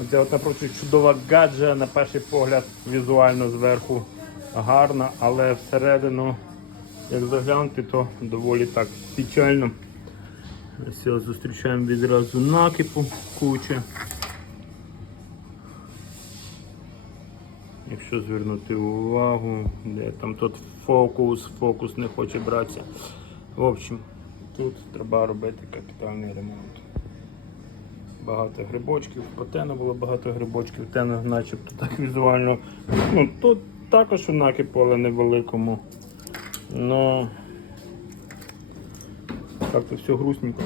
Оця от напрочуд чудова гаджа, на перший погляд, візуально зверху гарна, але всередину, як заглянути, то доволі так печально. Ось зустрічаємо відразу накипу куча. Якщо звернути увагу, де там тут фокус не хоче братися. В общем, тут треба робити капітальний ремонт. Багато грибочків, по тену було багато грибочків, тена начебто так візуально. Ну, тут також у накипу, але невеликому. Но так-то все грустненько.